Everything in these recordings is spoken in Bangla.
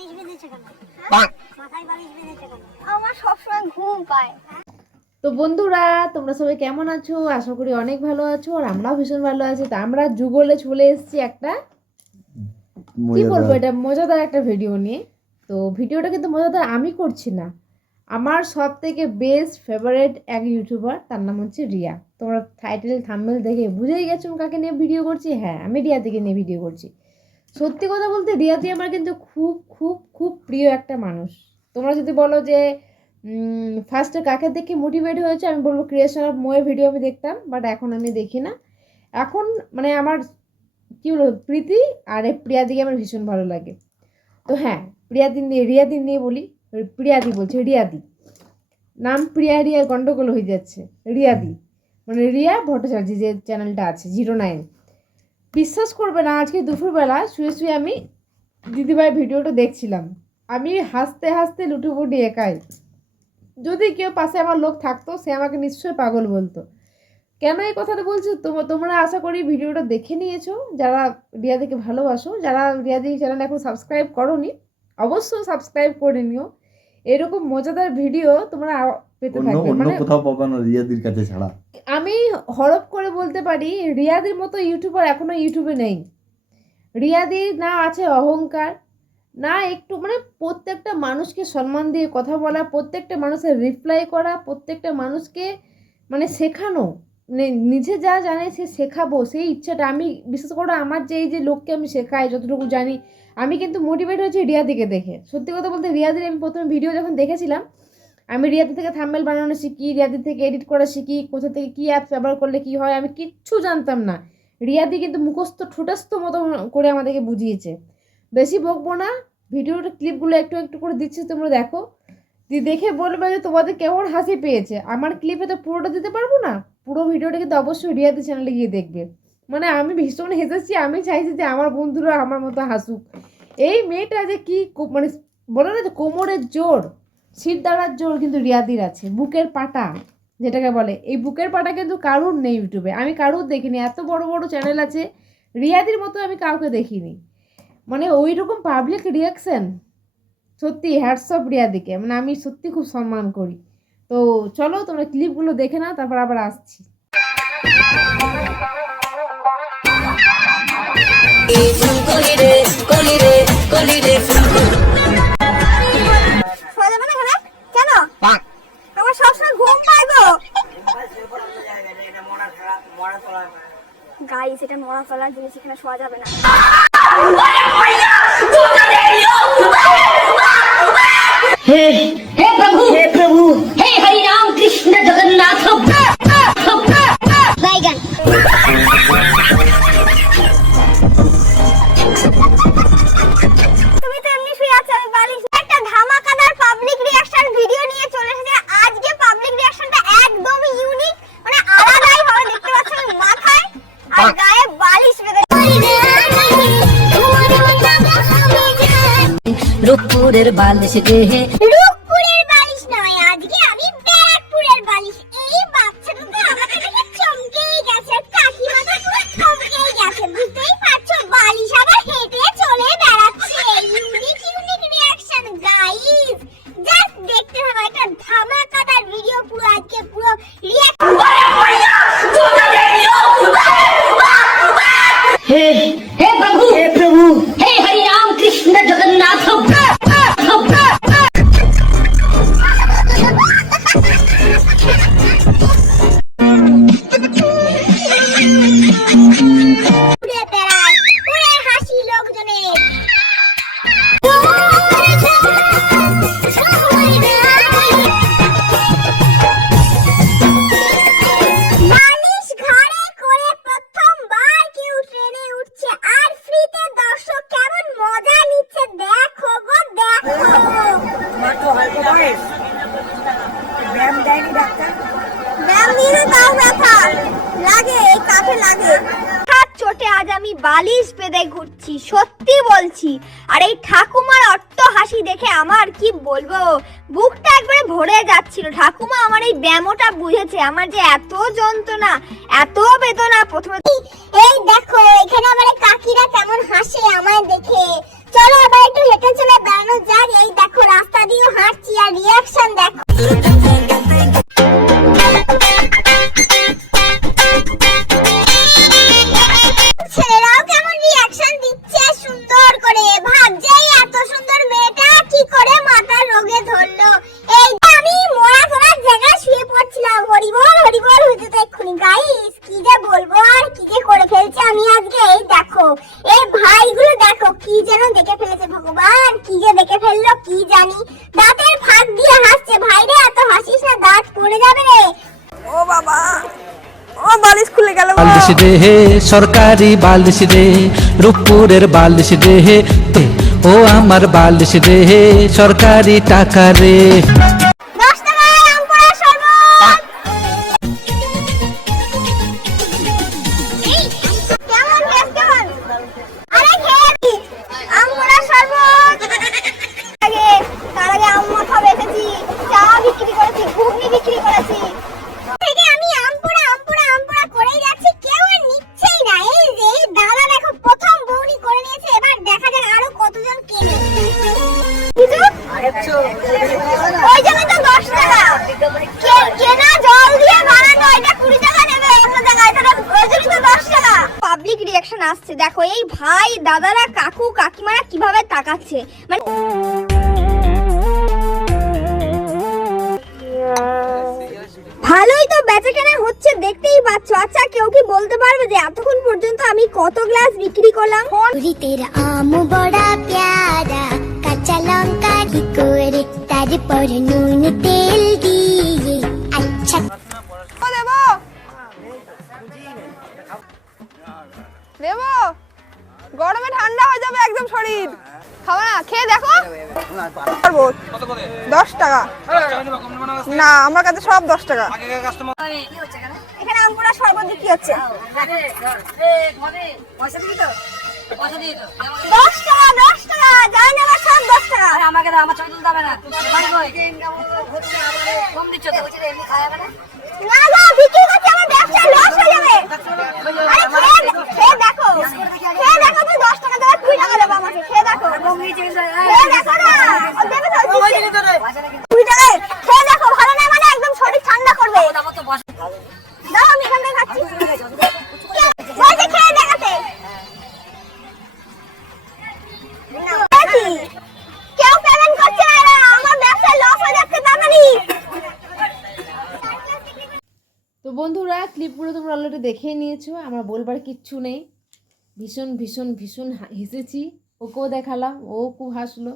বালিশ বেঁধেছে কেন? মাথায় বালিশ বেঁধেছে কেন? আমার সবসময় ঘুম পায়। তো বন্ধুরা তোমরা সবাই কেমন আছো? আশা করি অনেক ভালো আছো আর আমরাও ভীষণ ভালো আছি। তো আমরা যুগলে চলে এসেছি একটা কি বলব এটা মজাদার একটা ভিডিও নিয়ে। তো ভিডিওটা কিন্তু মজাদার আমি করছি না। আমার সব থেকে বেস্ট ফেভারিট এক ইউটিউবার তার নাম হচ্ছে রিয়া। তোমরা টাইটেল থাম্বেল দেখে বুঝেই গেছো কাকে নিয়ে ভিডিও করছি? হ্যাঁ আমি রিয়া থেকে নিয়ে ভিডিও করছি। সত্যি কথা বলতে রিয়াদি আমার কিন্তু খুব খুব খুব প্রিয় একটা মানুষ। তোমরা যদি বলো যে ফার্স্টে কাকে দেখে মোটিভেট হয়েছে, আমি বলব ক্রিয়েশন অফ মোয়ের ভিডিও আমি দেখতাম বাট এখন আমি দেখি না। এখন মানে আমার কী বলব, প্রীতি আর প্রিয়াদিকে আমার ভীষণ ভালো লাগে। তো হ্যাঁ প্রিয়াদি নিয়ে রিয়াদি নিয়ে বলি, প্রিয়াদি বলছে রিয়াদি। নাম প্রিয়া রিয়া গন্ডগোল হয়ে যাচ্ছে, রিয়াদি। মানে রিয়া ভট্টাচার্য যে চ্যানেলটা আছে জিরো নাইন বিশ্বাস করবে না, আজকে দুপুরবেলা শুয়ে শুয়ে আমি দিদিভাই ভিডিওটা দেখছিলাম। আমি হাসতে হাসতে লুটুপুটি একাই। যদি কেউ পাশে আমার লোক থাকতো, সে আমাকে নিশ্চয়ই পাগল বলতো। কেন এই কথাটা বলছো? তোম- তোমরা আশা করি ভিডিওটা দেখে নিয়েছো, যারা রিয়াদিকে ভালোবাসো। যারা রিয়াদি চ্যানেল এখন সাবস্ক্রাইব করনি, অবশ্যই সাবস্ক্রাইব করে নিও। এরকম মজাদার ভিডিও তোমরা পেতে অন্য মানে কোথাও পাবো না রিয়াদির কাছে ছাড়া। আমি হরপ করে বলতে পারি রিয়াদির মতো ইউটিউবার এখনও ইউটিউবে নেই। রিয়াদির না আছে অহংকার না একটু মানে প্রত্যেকটা মানুষকে সম্মান দিয়ে কথা বলা প্রত্যেকটা মানুষের রিপ্লাই করা প্রত্যেকটা মানুষকে মানে শেখানো। মানে নিজে যা জানে সে শেখাবো সেই ইচ্ছাটা। আমি বিশেষ করে আমার যে এই যে লোককে আমি শেখাই যতটুকু জানি আমি কিন্তু মোটিভেট হয়েছি রিয়াদিকে দেখে। সত্যি কথা বলতে রিয়াদির আমি প্রথমে ভিডিও যখন দেখেছিলাম আমি রিয়াদি থেকে থাম্বেল বানানো শিখি রিয়াদি থেকে এডিট করা শিখি, কোথা থেকে কী অ্যাপস ব্যবহার করলে কি হয়, আমি কিচ্ছু জানতাম না। রিয়াদি কিন্তু মুখস্থ, ঠোঁটস্থ মতো করে আমাদেরকে বুঝিয়েছে। বেশি বকবো না ভিডিওটা ক্লিপগুলো একটু একটু করে দিচ্ছি, তোমরা দেখো। দেখে বলবে যে তোমাদের কেমন হাসি পেয়েছে। আমার ক্লিপে তো পুরোটা দিতে পারব না, পুরো ভিডিওটা কিন্তু অবশ্যই রিয়াদি চ্যানেলে গিয়ে দেখবে। মানে আমি ভীষণ হেসেছি, আমি চাইছি যে আমার বন্ধুরা আমার মতো হাসুক। এই মেয়েটা যে কো- মানে বলো না যে কোমরের জোর। শির দাঁড়ার জোর কিন্তু রিয়াদির আছে, বুকের পাটা, যেটাকে বলে। এই বুকের পাটা কিন্তু কারুর নেই ইউটিউবে। আমি কারুর দেখিনি, এত বড় বড় চ্যানেল আছে, রিয়াদির মতো আমি কাউকে দেখিনি। মানে ওই রকম পাবলিক রিয়াকশান সত্যি হ্যাটসঅপ রিয়াদিকে। মানে আমি সত্যি খুব সম্মান করি। তো চলো, তোমরা ক্লিপগুলো দেখে নাও, তারপর আবার আসছি। শোয়া গাইস এটা মরা ফেলার জিনিস এখানে শোয়া যাবে না। রূপপুরের বালিশ দেহে হাত আজ আমি বালিশ পেদে ঘুরছি, সত্যি বলছি। আর এই ঠাকুমার হাসি দেখে আমার কি বলব? বুকটা একবারে ভরে যাচ্ছিল। ঠাকুমা আমার এই ব্যামোটা বুঝেছে। আমার যে এত যন্ত্রণা, এত বেদনা প্রথমে এই দেখো, এখানে আমার কাকিরা কেমন হাসে, আমায় বালিশ খুলে গেল। বালিশ রে হে সরকারি বালিশ দে রূপপুরের বালিশ দে হে ও আমার বালিশ দে হে সরকারি টাকা রে পাবলিক রিয়াকশন আসছে। দেখো, এই ভাই, দাদারা, কাকু, কাকিমারা কীভাবে তাকাচ্ছে? মানে ভালোই তো বেচা কেনা হচ্ছে, দেখতেই পাচ্ছ। আচ্ছা কেউ কি বলতে পারবে যে এতক্ষণ পর্যন্ত আমি কত গ্লাস বিক্রি করলাম? আম বড়া কাঁচা লঙ্কা কি করে তারপর নুন তেল দিয়ে আচ্ছা ও দেবো দেবো গরমে ঠান্ডা হয়ে যাবে একদম শরীর। খাব না খেয়ে দেখো। দশ টাকা। না আমার কাছে সব দশ টাকা। এখানে আমপুরা শরবত বিক্রি হচ্ছে। দশ টাকা দশ টাকা যাই নেওয়া সব দশ টাকা। আমাকে আমার ছবি তুলতে হবে না। দেখো ভালো না মানে একদম শরীর ঠান্ডা করবে। দাও আমি এখান থেকে খাচ্ছি। তোমরা নিয়েছো আমার বলবার কিচ্ছু নেই। ভীষণ ভীষণ ভীষণ হেসেছি ওকেও দেখালাম ও খুব হাসলো।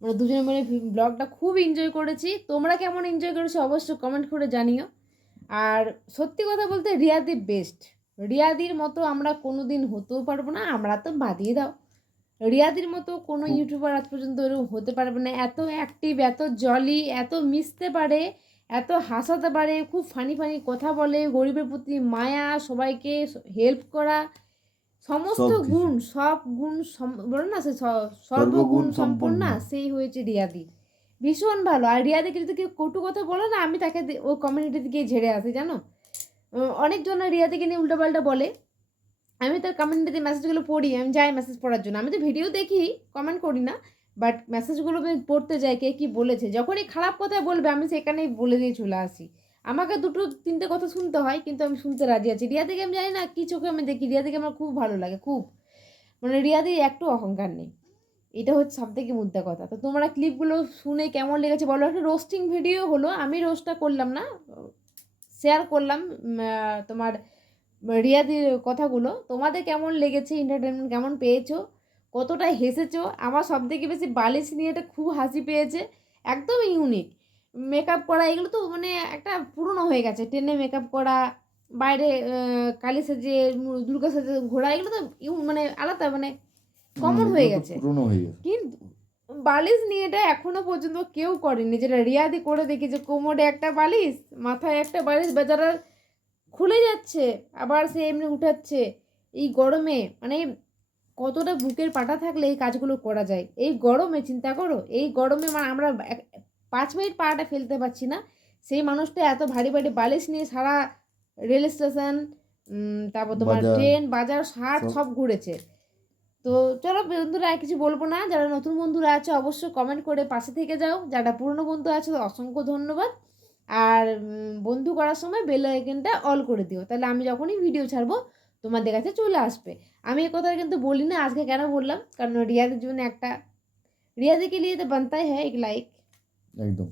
আমরা দুজনে মিলে ব্লগটা খুব এনজয় করেছি। তোমরা কেমন এনজয় করেছ অবশ্যই কমেন্ট করে জানিও। আর সত্যি কথা বলতে রিয়াদি বেস্ট রিয়াদির মতো আমরা কোনো দিন হতেও পারব না আমরা তো বাদিয়ে দাও। রিয়াদির মতো কোনো ইউটিউবার আজ পর্যন্ত হতে পারবে না। এত অ্যাক্টিভ এত জলি এত মিশতে পারে। এত হাসাতে পারে খুব ফানি ফানি কথা বলে গরিবের প্রতি মায়া সবাইকে হেল্প করা সমস্ত গুণ সব গুণ সম- বলো না সে সর্বগুণ সম্পন্ন। সেই হয়েছে রিয়াদি। ভীষণ ভালো। আর রিয়াদিকে যদি কেউ কটু কথা বলে না আমি তাকে ও কমিউনিটি থেকে ঝেড়ে আসি জানো? অনেকজন রিয়াদিকে নিয়ে উল্টোপাল্টা বলে। আমি তার কমেন্টিতে মেসেজগুলো পড়ি আমি যাই মেসেজ পড়ার জন্য। আমি তো ভিডিও দেখি কমেন্ট করি না। বাট মেসেজগুলো আমি পড়তে যাই, কে কী বলেছে। যখনই খারাপ কথা বলবে, আমি সেখানেই বলে দিয়ে চলে আসি। আমাকে দুটো, তিনটে কথা শুনতে হয়, কিন্তু আমি শুনতে রাজি আছি। রিয়া থেকে আমি জানি না, কী চোখে আমি দেখি। রিয়া থেকে আমার খুব ভালো লাগে, খুব। মানে রিয়াদির একটু অহংকার নেই। এটা হচ্ছে সব থেকে মুদ্রা কথা। তো তোমরা ক্লিপগুলো শুনে কেমন লেগেছে বলো। একটা রোস্টিং ভিডিও হলো। আমি রোস্টটা করলাম না। শেয়ার করলাম তোমার রিয়াদির কথাগুলো। তোমাদের কেমন লেগেছে? এন্টারটেনমেন্ট কেমন পেয়েছ? কতটা হেসেছো? আমার সব থেকে বেশি বালিশ নিয়ে এটা খুব হাসি পেয়েছে। একদম ইউনিক মেকআপ করা এগুলো তো মানে একটা পুরনো হয়ে গেছে। টেনে মেকআপ করা বাইরে কালী সেজে দুর্গা সাজে ঘোরা এগুলো তো মানে আলাদা মানে কমন হয়ে হয়ে গেছে। কিন্তু বালিশ নিয়ে এটা এখনও পর্যন্ত কেউ করেনি। যেটা রিয়াদি করে দেখি যে কোমরে একটা বালিশ মাথায় একটা বালিশ বেচারা খুলে যাচ্ছে আবার সে এমনি উঠাচ্ছে। এই গরমে মানে কতটা বুকের পাটা থাকলে এই কাজগুলো করা যায়? এই গরমে চিন্তা করো এই গরমে মানে আমরা পাঁচ মিনিট পাটা ফেলতে পারছি না। সেই মানুষটা এত ভারী ভারী বালিশ নিয়ে সারা রেল স্টেশন তারপর তোমার ট্রেন বাজার সব। সব ঘুরেছে। তো চলো বন্ধুরা আর কিছু বলব না। যারা নতুন বন্ধুরা আছে অবশ্যই কমেন্ট করে পাশে থেকে যাও। যারা পুরনো বন্ধু আছে অসংখ্য ধন্যবাদ। আর বন্ধু করার সময় বেল আইকনটা অল করে দিও। তাহলে আমি যখনই ভিডিও ছাড়বো তোমাদের কাছে চলে আসবে। আমি এই কথা কিন্তু বলি না আজকে কেন বললাম? কারণ রিয়াদের জন্য একটা রিয়াদিকে লিয়ে তো বানতাই হ্যাঁ এক লাইক একদম।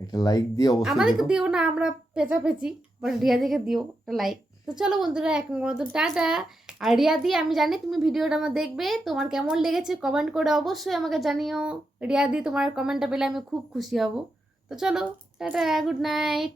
একটা লাইক দিয়ে অবশ্যই আমাদেরকে দিও না আমরা পেঁচাপেচি বাট রিয়াদিকে দিও একটা লাইক তো চলো বন্ধুরা এখন মতো টাটা। আর রিয়াদি আমি জানি তুমি ভিডিওটা আমার দেখবে তোমার কেমন লেগেছে কমেন্ট করে অবশ্যই আমাকে জানিও। রিয়াদি তোমার কমেন্টটা পেলে আমি খুব খুশি হব। তো চলো টাটা গুড নাইট